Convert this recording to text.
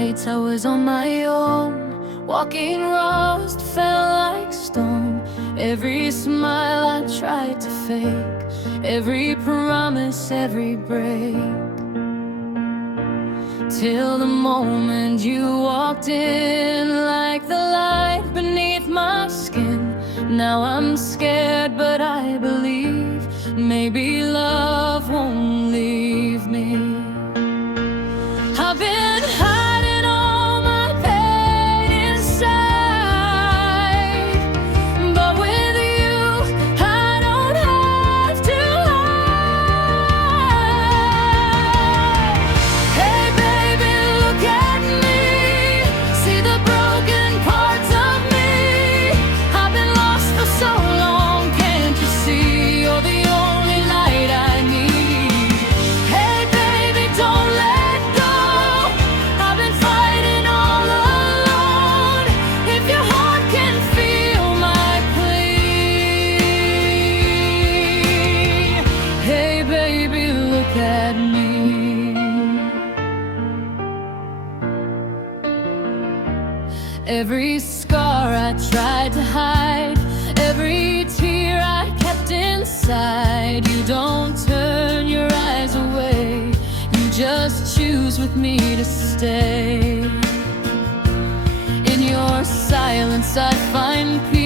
nights I was on my own, walking rust felt like stone. Every smile I tried to fake, every promise, every break, till the moment you walked in, like the light beneath my skin. Now I'm scared, but I believe maybe love won't leave me. I've been hiding all my pain inside, but with you I don't have to hide. Hey baby, look at me, see the broken parts of me. I've been lost for so long, can't you see? You're the only light I need. Hey baby, don't let go, I've been fighting all alone. If your heart can feel my plea, hey baby, look at me. Every scar I tried to hide, every tear I kept inside. You don't turn your eyes away, you just choose with me to stay. In your silence I find peace.